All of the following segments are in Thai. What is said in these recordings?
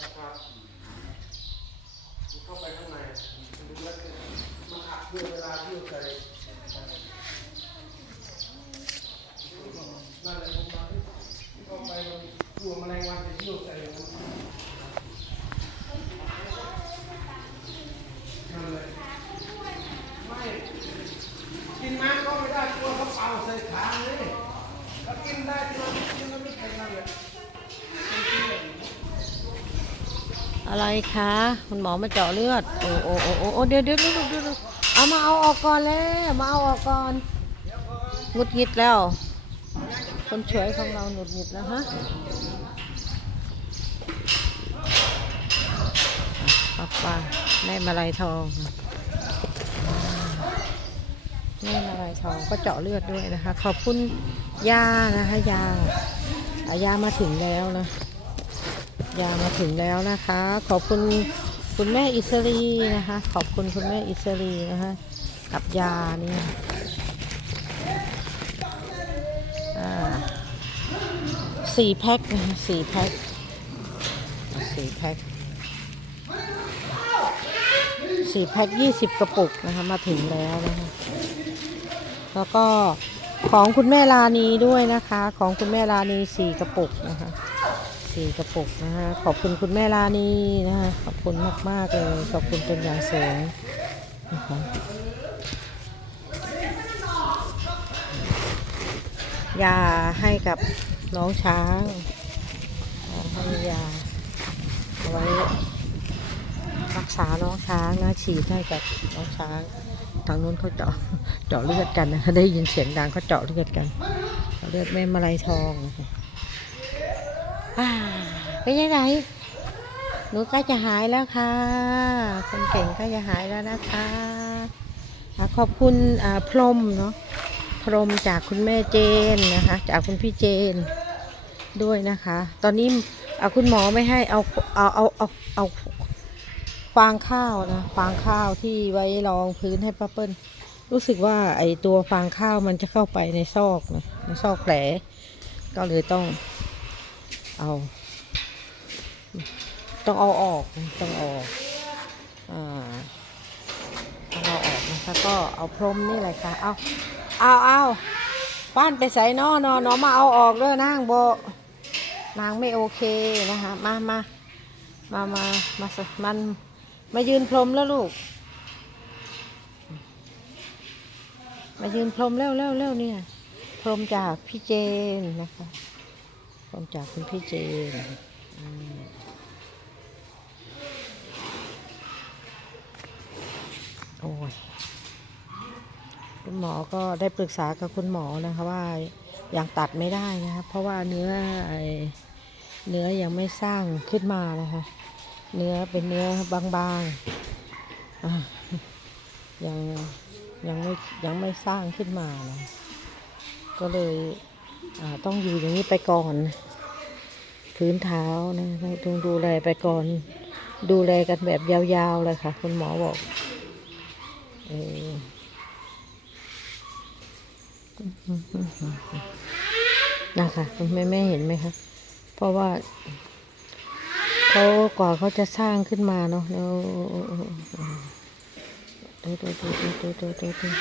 นะครับเข้าไปข้างในดูแล้วมันอัดด้วยเวลาที่เราใส่นั่นแหละผมมาที่เข้าไปมันตัวแมลงวันจะเยี่ยวใส่มันนั่นเลยไม่กินน้ำก็ไม่ได้ตัวเขาเป่าใส่ขาเลยก็กินได้ที่เรากินแล้วไม่เป็นนั่นเลย อะไรคะคุณหมอมาเจาะเลือด โอ้โอ้โอ้โอ้เดี๋ยวเดี๋ยวเดี๋ยวเดี๋ยวเดี๋ยวเอามาเอาออกก่อนแล้วมาเอาออกก่อนงุดหงิดแล้ว คนช่วยของเราหงุดหงิดแล้วฮะป้าป้าแม่มาลายทองแม่มาลายทองก็เจาะเลือดด้วยนะคะ ขอบคุณยานะคะยาอะยามาถึงแล้วนะ ยามาถึงแล้วนะคะ ขอบคุณคุณแม่อิสรีนะคะ ขอบคุณคุณแม่อิสรีนะคะ กับยานี่อ่าสี่แพ็คนะคะสี่แพ็คสี่แพ็คสี่แพ็คยี่สิบกระปุกนะคะ มาถึงแล้วนะคะ แล้วก็ของคุณแม่ลานีด้วยนะคะ ของคุณแม่ลานีสี่กระปุกนะคะ สี่กระปุกนะคะขอบคุณคุณแม่ลานีนะคะขอบคุณมาก ๆ เลย ขอบคุณเป็นอย่างสูงนะคะยาให้กับน้องช้างให้ยาเอาไว้รักษาน้องช้างนะฉีดให้กับน้องช้าง ทางนู้นเขาเจาะเจาะเลือดกันนะได้ยินเสียงดังเขาเจาะเลือดกันเจาะเลือดแม่มาลัยทองนะคะ อ่าเป็นยังไงหนูกล้จะหายแล้วค่ะ คนเก่งกล้จะหายแล้วนะคะขอบคุณพรมเนาะพรมจากคุณแม่เจนนะคะ จากคุณพี่เจนด้วยนะคะ ตอนนี้อ่าคุณหมอไม่ให้เอาเอาเอาเอาเอาฟางข้าวนะฟางข้าวที่ไว้รองพื้นให้ป้าเปิ้ลรู้สึกว่าไอตัวฟางข้าวมันจะเข้าไปในซอกนะในซอกแผลก็เลยต้อง เอา ต้องเอาออกต้องออกอ่าต้องเอาออกนะคะก็เอาพรมนี่แหละค่ะเอาเอาเอาป้านไปใส่นอนอนอมาเอาออกเด้อนางโบนางไม่โอเคนะคะมามามามามาสมันมายืนพรมแล้วลูก มายืนพรมเร็วเร็วเร็วเนี่ย พรมจากพี่เจนนะคะ มจากคุณพี่เจนโอ้ยคุณหมอก็ได้ปรึกษากับคุณหมอนะคะว่ายังตัดไม่ได้นะคะเพราะว่าเนื้อเนื้อยังไม่สร้างขึ้นมานะคะเนื้อเป็นเนื้อบางๆอยังยังไม่ยังไม่สร้างขึ้นมานะก็เลยต้องอยู่อย่างนี้ไปก่อน พื้นเท้านะต้องดูแลไปก่อน ดูแลกันแบบยาวๆเลยค่ะ คุณหมอบอกเออนะคะคุณแม่แม่เห็นไหมคะเพราะว่าเขากว่าเขาจะสร้างขึ้นมาเนาะแล้ตัวตัวตัวตัวตัวตัวตัว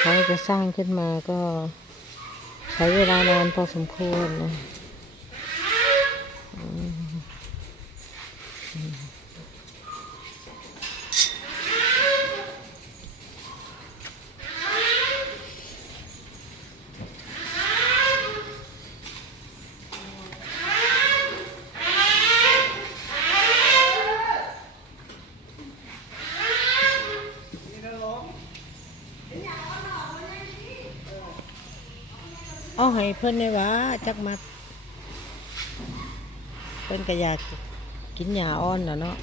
เขาจะสร้างขึ้นมาก็ใช้เวลานานพอสมควรนะ เอาให้เพิ่นได้ว่าจักมัดพิ่นก็อยากกินหญ้าอ่อนน่ะเนาะ